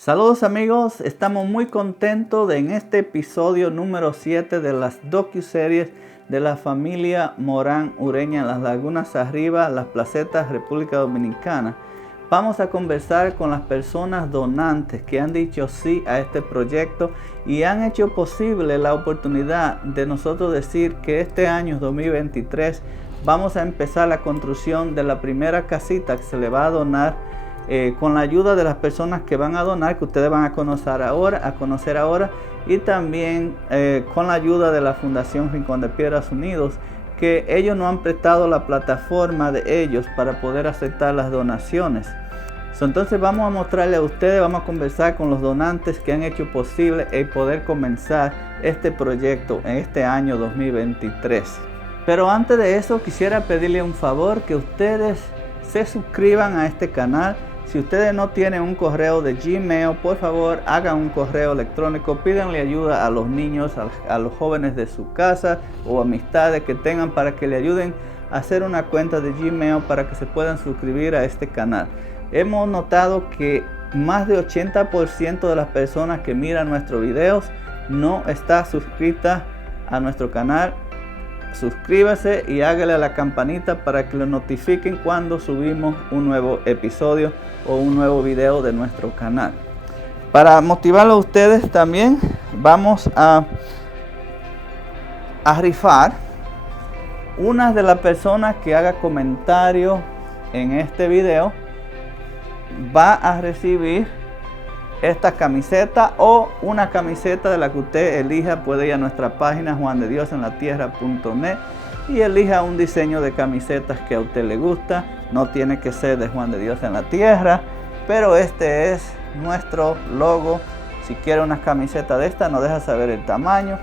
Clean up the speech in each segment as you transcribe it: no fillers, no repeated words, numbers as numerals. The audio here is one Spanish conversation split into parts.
Saludos amigos, estamos muy contentos de en este episodio número 7 de las docuseries de la familia Morán Ureña, Las Lagunas Arriba, Las Placetas, República Dominicana. Vamos a conversar con las personas donantes que han dicho sí a este proyecto y han hecho posible la oportunidad de nosotros decir que este año 2023 vamos a empezar la construcción de la primera casita que se le va a donar con la ayuda de las personas que van a donar, que ustedes van a conocer ahora, y también con la ayuda de la Fundación Rincón de Piedras Unidos, que ellos nos han prestado la plataforma de ellos para poder aceptar las donaciones. Entonces vamos a mostrarle a ustedes, vamos a conversar con los donantes que han hecho posible el poder comenzar este proyecto en este año 2023. Pero antes de eso quisiera pedirle un favor, que ustedes se suscriban a este canal. Si ustedes no tienen un correo de Gmail, por favor hagan un correo electrónico, pídanle ayuda a los niños, a los jóvenes de su casa o amistades que tengan para que le ayuden a hacer una cuenta de Gmail para que se puedan suscribir a este canal. Hemos notado que más de 80% de las personas que miran nuestros videos no está suscrita a nuestro canal. Suscríbase y hágale a la campanita para que le notifiquen cuando subimos un nuevo episodio o un nuevo video de nuestro canal. Para motivarlo a ustedes también vamos a rifar una de las personas que haga comentario en este video va a recibir esta camiseta o una camiseta de la que usted elija. Puede ir a nuestra página juandediosenlatierra.net y elija un diseño de camisetas que a usted le gusta. No tiene que ser de Juan de Dios en la Tierra, pero este es nuestro logo. Si quiere una camiseta de esta, nos deja saber el tamaño.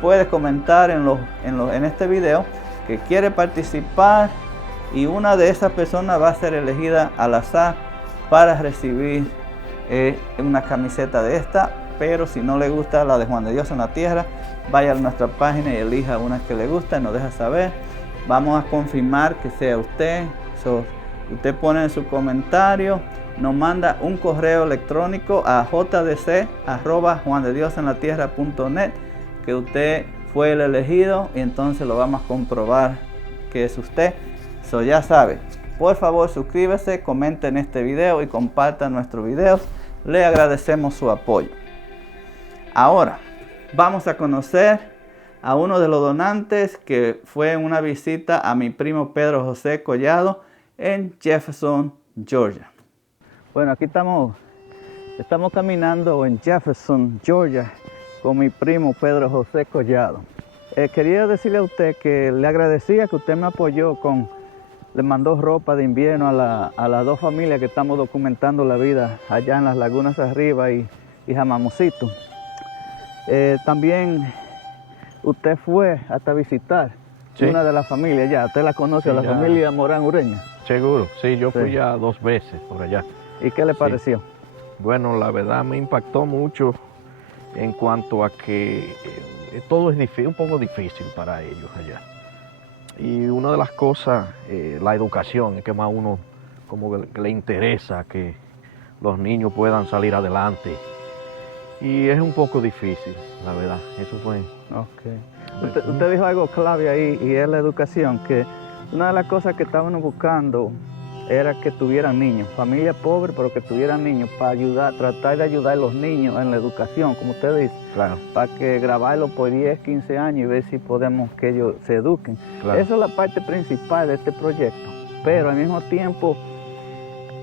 Puede comentar en este video que quiere participar y una de esas personas va a ser elegida al azar para recibir una camiseta de esta. Pero si no le gusta la de Juan de Dios en la Tierra, vaya a nuestra página y elija una que le gusta y nos deja saber. Vamos a confirmar que sea usted. Usted pone en su comentario, nos manda un correo electrónico a jdc@juandediosenlatierra.net que usted fue el elegido, y entonces lo vamos a comprobar que es usted. Ya sabe, por favor suscríbase, comente en este video y comparta nuestros videos. Le agradecemos su apoyo. Ahora vamos a conocer a uno de los donantes que fue en una visita a mi primo Pedro José Collado en Jefferson, Georgia. Bueno, aquí estamos caminando en Jefferson, Georgia, con mi primo Pedro José Collado. Quería decirle a usted que le agradecía que usted me apoyó le mandó ropa de invierno a las dos familias que estamos documentando la vida allá en Las Lagunas Arriba y Jamamosito. También usted fue hasta visitar una de las familias ya. ¿Usted la conoce, sí, la familia Morán Ureña? Seguro, sí, yo fui ya 2 veces por allá. ¿Y qué le pareció? Bueno, la verdad me impactó mucho en cuanto a que todo es un poco difícil para ellos allá. Y una de las cosas, la educación, es que más uno como que le interesa que los niños puedan salir adelante. Y es un poco difícil, la verdad. Eso fue. Okay. Usted dijo algo clave ahí, y es la educación, que una de las cosas que estábamos buscando era que tuvieran niños, familias pobres, pero que tuvieran niños, para tratar de ayudar a los niños en la educación, como usted dice. Claro. Para que grabarlos por 10, 15 años y ver si podemos que ellos se eduquen. Claro. Esa es la parte principal de este proyecto. Pero al mismo tiempo,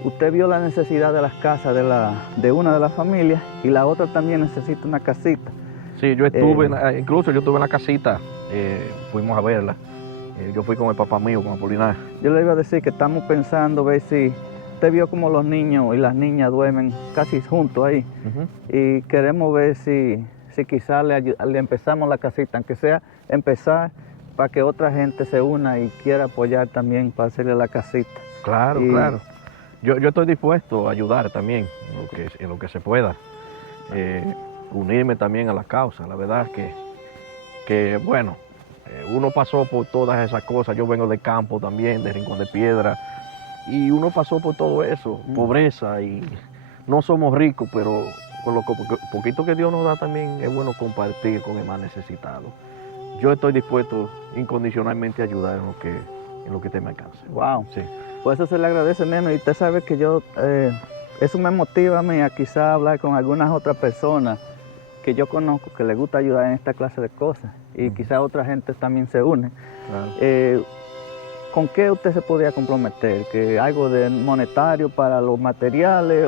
usted vio la necesidad de las casas de una de las familias, y la otra también necesita una casita. Sí, yo estuve, incluso yo estuve en la casita, fuimos a verla. Yo fui con el papá mío, con Apolinar. Yo le iba a decir que estamos pensando ver si usted vio como los niños y las niñas duermen casi juntos ahí. Y queremos ver si quizás le empezamos la casita, aunque sea empezar para que otra gente se una y quiera apoyar también para hacerle la casita. Claro, claro. Yo estoy dispuesto a ayudar también en lo que se pueda. Unirme también a la causa. La verdad que bueno, uno pasó por todas esas cosas. Yo vengo de campo también, de Rincón de Piedra, y uno pasó por todo eso, pobreza, y no somos ricos, pero con lo poquito que Dios nos da también es bueno compartir con el más necesitado. Yo estoy dispuesto incondicionalmente a ayudar en lo que te me alcance. Wow. Sí. Por eso se le agradece, neno, y usted sabe que yo, eso me motiva a mí a quizá hablar con algunas otras personas que yo conozco que les gusta ayudar en esta clase de cosas, y quizá otra gente también se une. Claro. ¿Con qué usted se podría comprometer? ¿Que algo de monetario para los materiales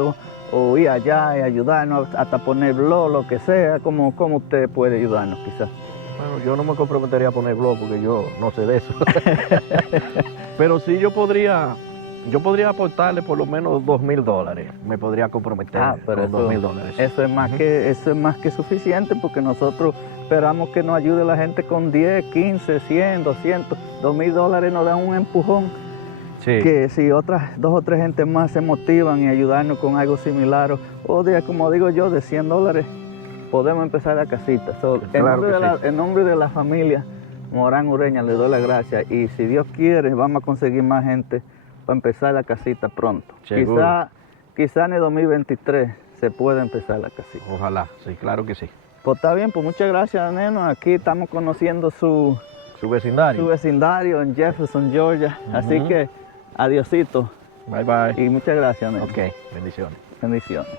o ir allá y ayudarnos hasta poner blog, lo que sea? ¿Cómo usted puede ayudarnos quizás? Bueno, yo no me comprometería a poner blog porque yo no sé de eso. Pero sí yo podría aportarle por lo menos $2,000. Me podría comprometer pero con $2,000. Eso es más que suficiente, porque nosotros esperamos que nos ayude la gente con 10, 15, 100, 200, $2,000 nos dan un empujón. Sí. Que si otras 2 o 3 gente más se motivan y ayudarnos con algo similar, o de, como digo yo, de $100, podemos empezar la casita. En nombre de la familia Morán Ureña le doy las gracias, y si Dios quiere vamos a conseguir más gente para empezar la casita pronto. Quizá en el 2023 se pueda empezar la casita. Ojalá, sí, claro que sí. Pues está bien, pues muchas gracias, neno. Aquí estamos conociendo su vecindario en Jefferson, Georgia. Así que adiosito. Bye bye. Y muchas gracias, neno. Ok, bendiciones. Bendiciones.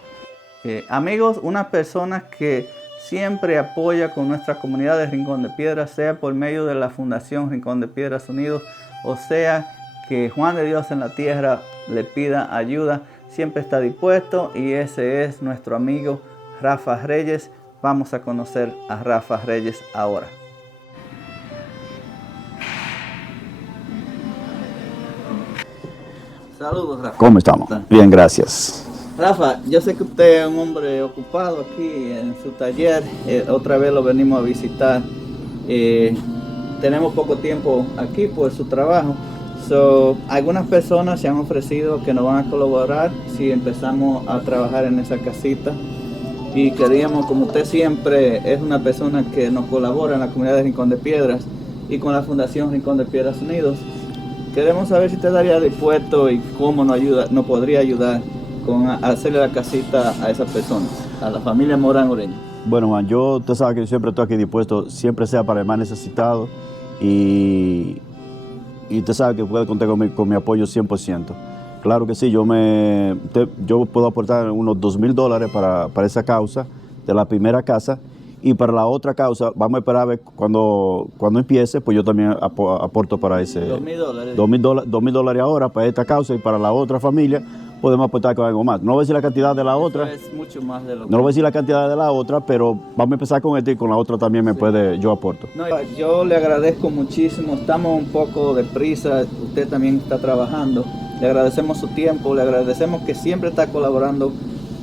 Amigos, una persona que siempre apoya con nuestra comunidad de Rincón de Piedras, sea por medio de la Fundación Rincón de Piedras Unidos, o sea que Juan de Dios en la Tierra le pida ayuda, siempre está dispuesto, y ese es nuestro amigo Rafa Reyes. Vamos a conocer a Rafa Reyes ahora. Saludos, Rafa. ¿Cómo estamos? Bien, gracias. Rafa, yo sé que usted es un hombre ocupado aquí en su taller. Otra vez lo venimos a visitar. Tenemos poco tiempo aquí por su trabajo. Algunas personas se han ofrecido que nos van a colaborar si empezamos a trabajar en esa casita. Y queríamos, como usted siempre es una persona que nos colabora en la comunidad de Rincón de Piedras y con la Fundación Rincón de Piedras Unidos, queremos saber si usted estaría dispuesto y cómo nos podría ayudar con hacerle la casita a esas personas, a la familia Morán Ureña. Bueno, Juan, usted sabe que yo siempre estoy aquí dispuesto, siempre sea para el más necesitado, y usted sabe que puede contar con mi apoyo 100%. Claro que sí, yo puedo aportar unos $2,000 para esa causa de la primera casa, y para la otra causa vamos a esperar a ver cuando empiece, pues yo también aporto para ese $2,000. $2,000 ahora para esta causa, y para la otra familia podemos aportar con algo más. No voy a decir la cantidad de la otra. Es mucho más de lo No voy a decir la cantidad de la otra, pero vamos a empezar con esta, y con la otra también yo aporto. No, yo le agradezco muchísimo. Estamos un poco de prisa. Usted también está trabajando. Le agradecemos su tiempo. Le agradecemos que siempre está colaborando,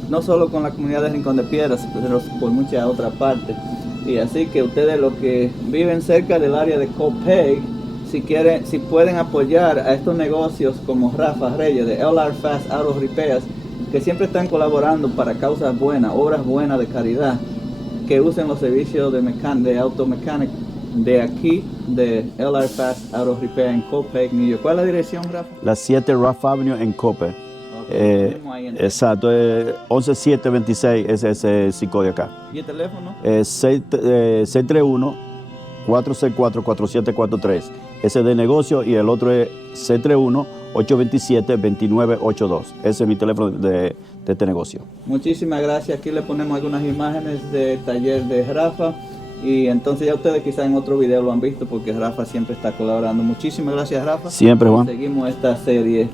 no solo con la comunidad de Rincón de Piedras, pero por muchas otras partes. Y así que ustedes, los que viven cerca del área de Copiague, si pueden apoyar a estos negocios como Rafa Reyes de LR Fast Auto Repairs, que siempre están colaborando para causas buenas, obras buenas de caridad, que usen los servicios de automecánica de aquí, de LR Fast Auto Repair en Copiague, New York. ¿Cuál es la dirección, Rafa? La 7 Ruff Avenue en Copiague. Exacto, 11726 es ese psico de acá. ¿Y el teléfono? 631-464-4743. Ese es de negocio, y el otro es 631-827-2982. Ese es mi teléfono de este negocio. Muchísimas gracias. Aquí le ponemos algunas imágenes del taller de Rafa, y entonces ya ustedes quizás en otro video lo han visto, porque Rafa siempre está colaborando. Muchísimas gracias, Rafa. Siempre, Juan. Seguimos esta serie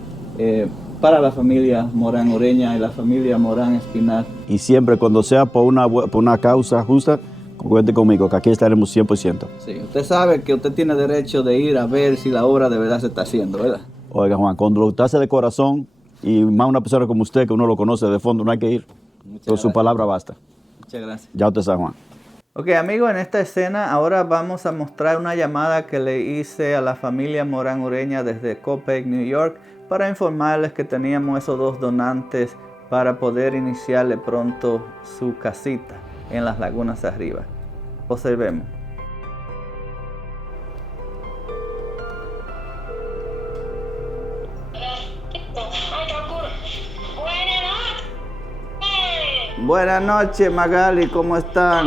para la familia Morán Ureña y la familia Morán Espinal. Y siempre, cuando sea por una causa justa, cuente conmigo, que aquí estaremos 100%. Sí, usted sabe que usted tiene derecho de ir a ver si la obra de verdad se está haciendo, ¿verdad? Oiga, Juan, cuando lo hace de corazón, y más una persona como usted, que uno lo conoce de fondo, no hay que ir. Con su palabra basta. Muchas gracias. Ya usted sabe, Juan. Ok, amigos, en esta escena ahora vamos a mostrar una llamada que le hice a la familia Morán Ureña desde Copiague, New York, para informarles que teníamos esos 2 donantes para poder iniciarle pronto su casita en las lagunas arriba. Observemos. Ay, Canguro. Buenas noches. Buenas noches, Magali, ¿cómo están?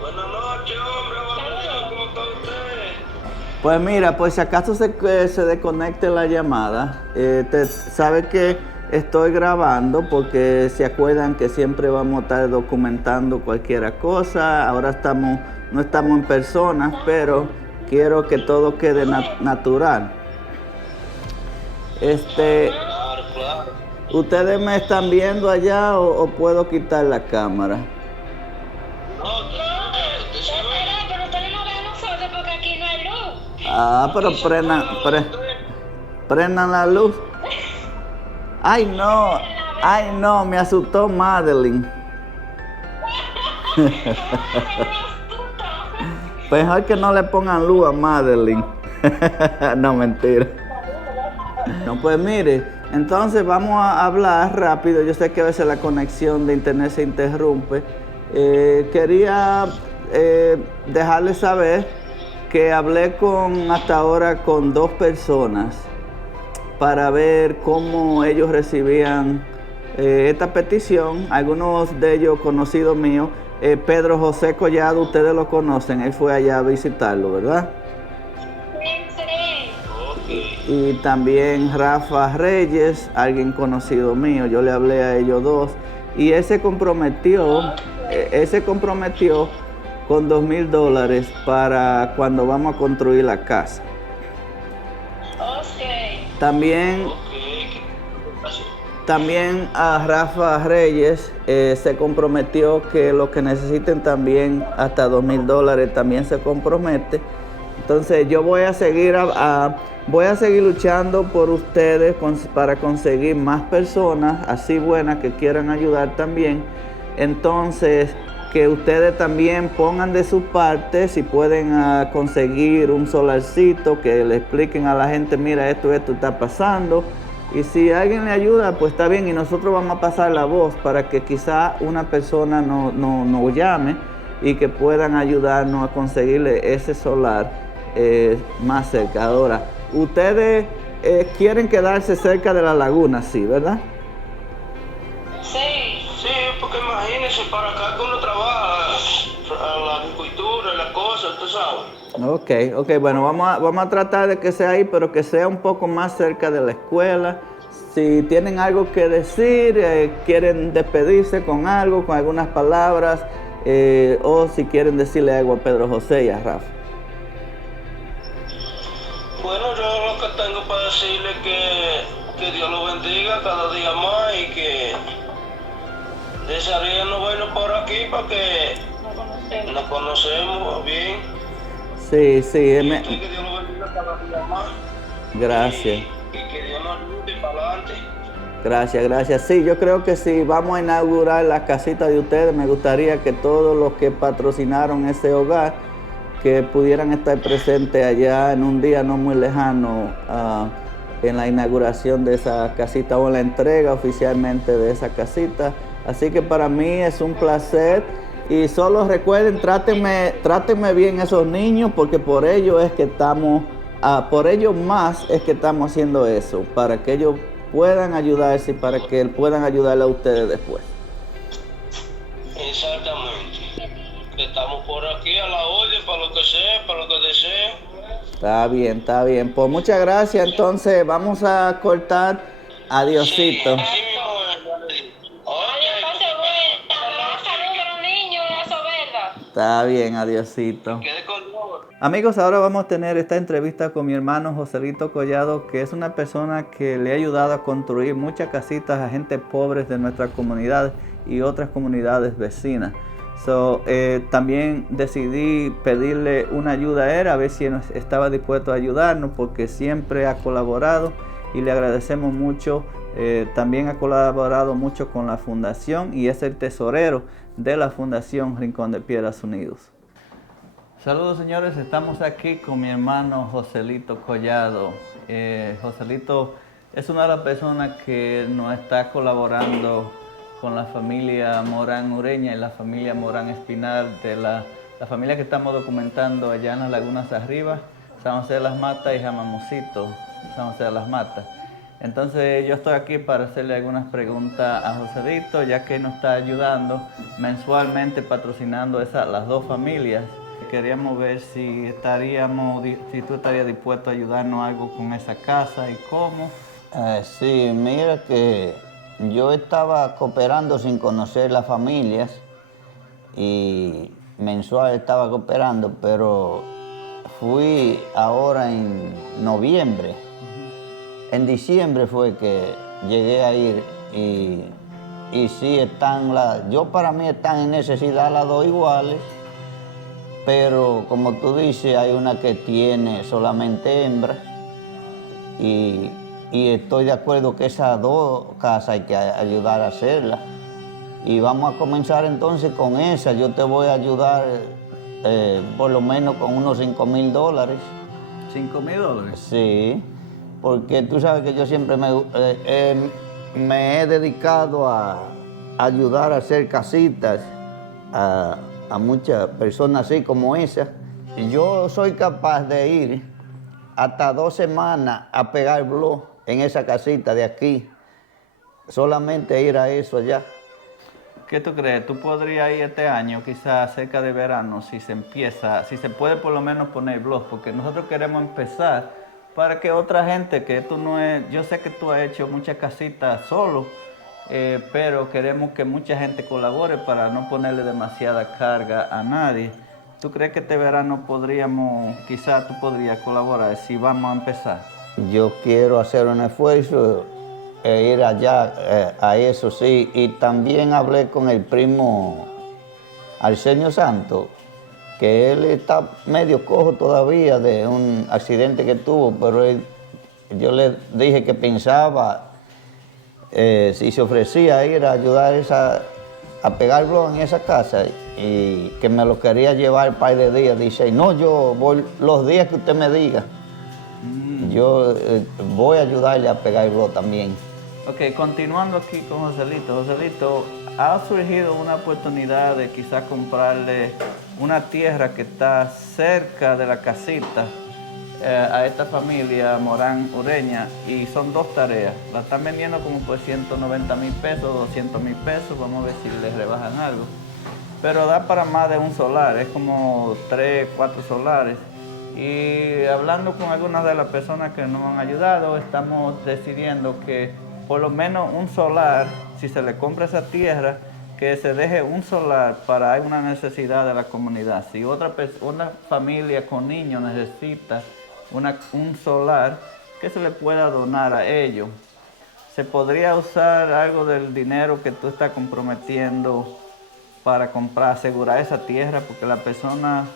Buenas noches, hombre. Buenos días, ¿cómo está usted? Pues mira, pues si acaso se desconecte la llamada, sabe que estoy grabando porque se acuerdan que siempre vamos a estar documentando cualquier cosa. Ahora no estamos en persona, pero quiero que todo quede natural. Claro, claro. ¿Ustedes me están viendo allá o puedo quitar la cámara? No, usted se ve. Pero ustedes no ven a nosotros porque aquí no hay luz. Ah, pero prendan la luz. Ay no, me asustó Madeline. Mejor que no le pongan luz a Madeline. No, mentira. No, pues mire, entonces vamos a hablar rápido. Yo sé que a veces la conexión de internet se interrumpe. Quería dejarles saber que hablé hasta ahora con 2 personas para ver cómo ellos recibían esta petición. Algunos de ellos conocidos míos, Pedro José Collado, ustedes lo conocen, él fue allá a visitarlo, ¿verdad? Y también Rafa Reyes, alguien conocido mío, yo le hablé a ellos 2 y él se comprometió con $2,000 para cuando vamos a construir la casa. También a Rafa Reyes se comprometió que lo que necesiten también hasta $2,000 también se compromete. Entonces yo voy a seguir luchando por ustedes para conseguir más personas así buenas que quieran ayudar también. Entonces que ustedes también pongan de su parte, si pueden conseguir un solarcito, que le expliquen a la gente, mira, esto está pasando. Y si alguien le ayuda, pues está bien, y nosotros vamos a pasar la voz para que quizá una persona nos llame y que puedan ayudarnos a conseguirle ese solar más cerca. Ahora, ustedes quieren quedarse cerca de la laguna, sí, ¿verdad? Sí, porque imagínense, para acá que uno trabaja, la agricultura y las cosas, tú sabes. Ok, bueno, vamos a tratar de que sea ahí, pero que sea un poco más cerca de la escuela. Si tienen algo que decir, quieren despedirse con algo, con algunas palabras, o si quieren decirle algo a Pedro José y a Rafa. Bueno, yo lo que tengo para decirle es que Dios lo bendiga cada día más y que desearía no verlo por aquí porque nos conocemos bien. Sí. Que Dios lo bendiga cada día más. Gracias. Y que Dios nos ayude para adelante. Gracias. Sí, yo creo que si vamos a inaugurar la casita de ustedes, me gustaría que todos los que patrocinaron ese hogar, que pudieran estar presentes allá en un día no muy lejano, en la inauguración de esa casita o en la entrega oficialmente de esa casita. Así que para mí es un placer y solo recuerden, trátenme bien esos niños porque por ellos es que estamos, por ellos más es que estamos haciendo eso, para que ellos puedan ayudarse y para que puedan ayudarle a ustedes después. Exactamente. Estamos por aquí a la orden para lo que sea, para lo que desee. Está bien. Pues muchas gracias. Entonces vamos a cortar. Adiosito. Está bien, adiosito. Amigos, ahora vamos a tener esta entrevista con mi hermano Joselito Collado, que es una persona que le ha ayudado a construir muchas casitas a gente pobre de nuestra comunidad y otras comunidades vecinas. También decidí pedirle una ayuda a él, a ver si él estaba dispuesto a ayudarnos, porque siempre ha colaborado y le agradecemos mucho. También ha colaborado mucho con la fundación y es el tesorero de la Fundación Rincón de Piedras Unidos. Saludos, señores, estamos aquí con mi hermano Joselito Collado. Joselito es una de las personas que nos está colaborando con la familia Morán Ureña y la familia Morán Espinal, de la familia que estamos documentando allá en las Lagunas Arriba, San José de las Matas y Jamamosito, San José de las Matas. Entonces yo estoy aquí para hacerle algunas preguntas a Joselito, ya que nos está ayudando mensualmente patrocinando las dos familias. Queríamos ver si tú estarías dispuesto a ayudarnos algo con esa casa y cómo. Sí, mira que yo estaba cooperando sin conocer las familias y mensual estaba cooperando, pero fui ahora en noviembre. En diciembre fue que llegué a ir y sí para mí están en necesidad las dos iguales, pero como tú dices, hay una que tiene solamente hembras y estoy de acuerdo que esas dos casas hay que ayudar a hacerlas. Y vamos a comenzar entonces con esa. Yo te voy a ayudar por lo menos con unos $5,000. $5,000. Sí, porque tú sabes que yo siempre me he dedicado a ayudar a hacer casitas a muchas personas así como esa. Yo soy capaz de ir hasta 2 semanas a pegar blog en esa casita de aquí, solamente ir a eso allá. ¿Qué tú crees? ¿Tú podrías ir este año, quizás cerca de verano, si se puede por lo menos poner blog? Porque nosotros queremos empezar para que otra gente, que esto no es, yo sé que tú has hecho muchas casitas solo, pero queremos que mucha gente colabore para no ponerle demasiada carga a nadie. ¿Tú crees que este verano quizás tú podrías colaborar si vamos a empezar? Yo quiero hacer un esfuerzo e ir allá a eso, sí. Y también hablé con el primo Arsenio Santos, que él está medio cojo todavía de un accidente que tuvo, pero yo le dije que pensaba si se ofrecía ir a ayudar a pegar blog en esa casa y que me lo quería llevar un par de días. Dice, no, yo voy los días que usted me diga. Yo voy a ayudarle a pegar blog también. Ok, continuando aquí con Joselito. Joselito, ha surgido una oportunidad de quizás comprarle una tierra que está cerca de la casita a esta familia Morán Ureña, y son 2 tareas. La están vendiendo como por 190,000 pesos, 200,000 pesos, vamos a ver si les rebajan algo. Pero da para más de un solar, es como 3, 4 solares. Y hablando con algunas de las personas que nos han ayudado, estamos decidiendo que por lo menos un solar, si se le compra esa tierra, que se deje un solar para una necesidad de la comunidad. Si una familia con niños necesita un solar, que se le pueda donar a ellos. Se podría usar algo del dinero que tú estás comprometiendo para asegurar esa tierra, porque la persona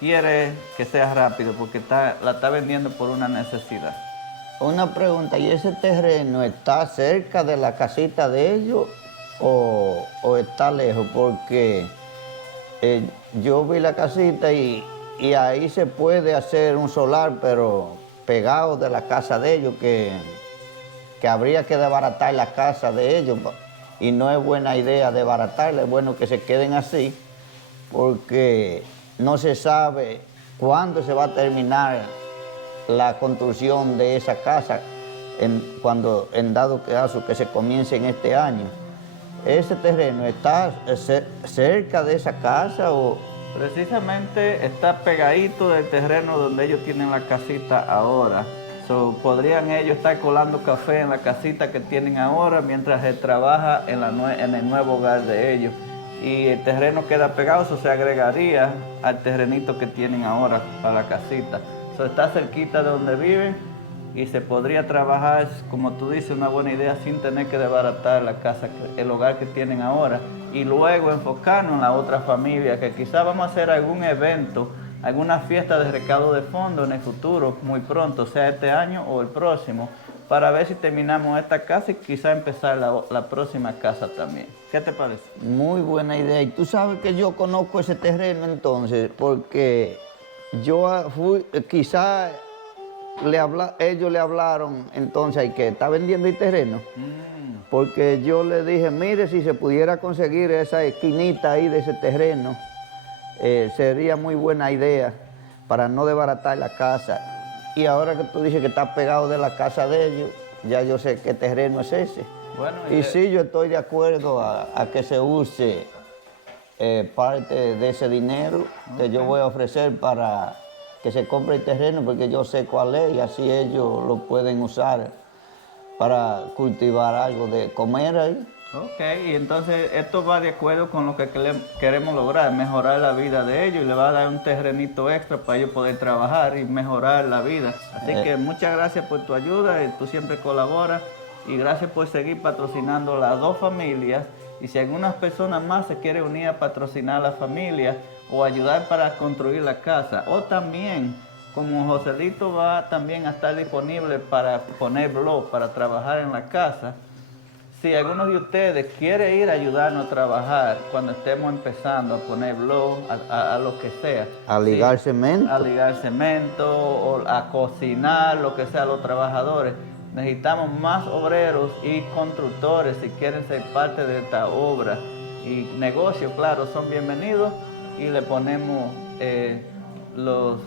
quiere que sea rápido, porque la está vendiendo por una necesidad. Una pregunta, ¿y ese terreno está cerca de la casita de ellos o está lejos? Porque yo vi la casita y ahí se puede hacer un solar, pero pegado de la casa de ellos, que habría que desbaratar la casa de ellos. Y no es buena idea desbaratarla, es bueno que se queden así, porque no se sabe cuándo se va a terminar la construcción de esa casa, en dado caso que se comience en este año. ¿Ese terreno está cerca de esa casa o...? Precisamente está pegadito del terreno donde ellos tienen la casita ahora. Podrían ellos estar colando café en la casita que tienen ahora mientras se trabaja en el nuevo hogar de ellos. Y el terreno queda pegado, eso se agregaría al terrenito que tienen ahora para la casita. Está cerquita de donde viven y se podría trabajar, como tú dices, una buena idea sin tener que desbaratar la casa, el hogar que tienen ahora, y luego enfocarnos en la otra familia, que quizás vamos a hacer algún evento, alguna fiesta de recaudo de fondos en el futuro, muy pronto, sea este año o el próximo, para ver si terminamos esta casa y quizás empezar la próxima casa también. ¿Qué te parece? Muy buena idea. Y tú sabes que yo conozco ese terreno entonces, porque yo fui, quizás ellos le hablaron entonces al que está vendiendo el terreno, porque yo le dije, mire, si se pudiera conseguir esa esquinita ahí de ese terreno, sería muy buena idea para no desbaratar la casa. Y ahora que tú dices que está pegado de la casa de ellos, ya yo sé qué terreno es ese. Bueno, y sí, yo estoy de acuerdo a que se use parte de ese dinero que yo voy a ofrecer para que se compre el terreno, porque yo sé cuál es y así ellos lo pueden usar para cultivar algo de comer ahí. Ok, y entonces esto va de acuerdo con lo que queremos lograr, mejorar la vida de ellos, y le va a dar un terrenito extra para ellos poder trabajar y mejorar la vida. Así que muchas gracias por tu ayuda, tú siempre colaboras, y gracias por seguir patrocinando las dos familias. Y si algunas personas más se quieren unir a patrocinar la familia o ayudar para construir la casa, o también como Joselito va también a estar disponible para poner blog, para trabajar en la casa. Si alguno de ustedes quiere ir a ayudarnos a trabajar cuando estemos empezando a poner blog, a lo que sea. A ligar cemento. A ligar cemento, o a cocinar, lo que sea, los trabajadores. Necesitamos más obreros y constructores si quieren ser parte de esta obra. Y negocios, claro, son bienvenidos, y le ponemos los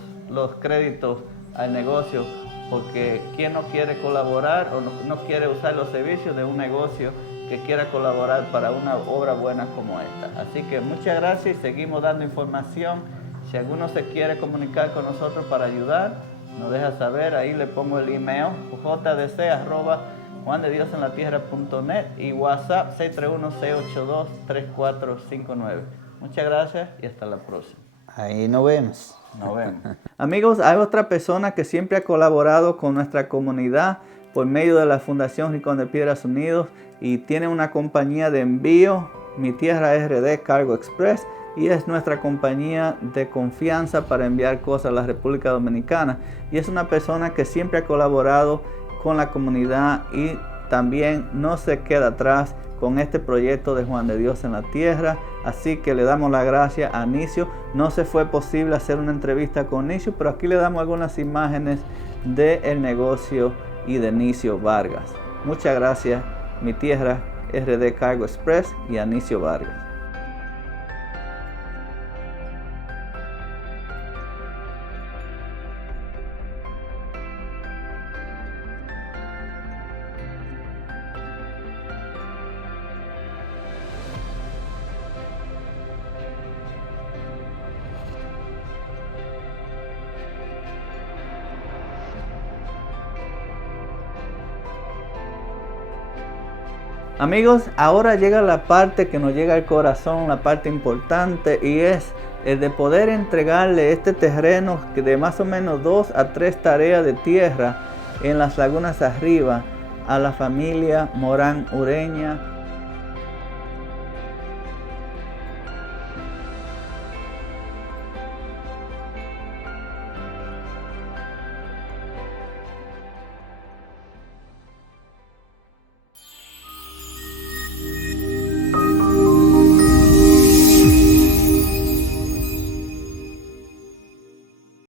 créditos al negocio, porque ¿quién no quiere colaborar o no quiere usar los servicios de un negocio que quiera colaborar para una obra buena como esta? Así que muchas gracias y seguimos dando información. Si alguno se quiere comunicar con nosotros para ayudar, nos deja saber, ahí le pongo el email jdc@juandediosenlatierra.net y WhatsApp 631-682-3459. Muchas gracias y hasta la próxima. Ahí nos vemos. Nos vemos. Amigos, hay otra persona que siempre ha colaborado con nuestra comunidad por medio de la Fundación Rincón de Piedras Unidos y tiene una compañía de envío, Mi Tierra RD Cargo Express, y es nuestra compañía de confianza para enviar cosas a la República Dominicana. Y es una persona que siempre ha colaborado con la comunidad y también no se queda atrás con este proyecto de Juan de Dios en la Tierra. Así que le damos las gracias a Nicio. No se fue posible hacer una entrevista con Nicio, pero aquí le damos algunas imágenes del negocio y de Nicio Vargas. Muchas gracias, Mi Tierra RD Cargo Express y a Nicio Vargas. Amigos, ahora llega la parte que nos llega al corazón, la parte importante, y es el de poder entregarle este terreno de más o menos 2 a 3 tareas de tierra en las lagunas arriba a la familia Morán Ureña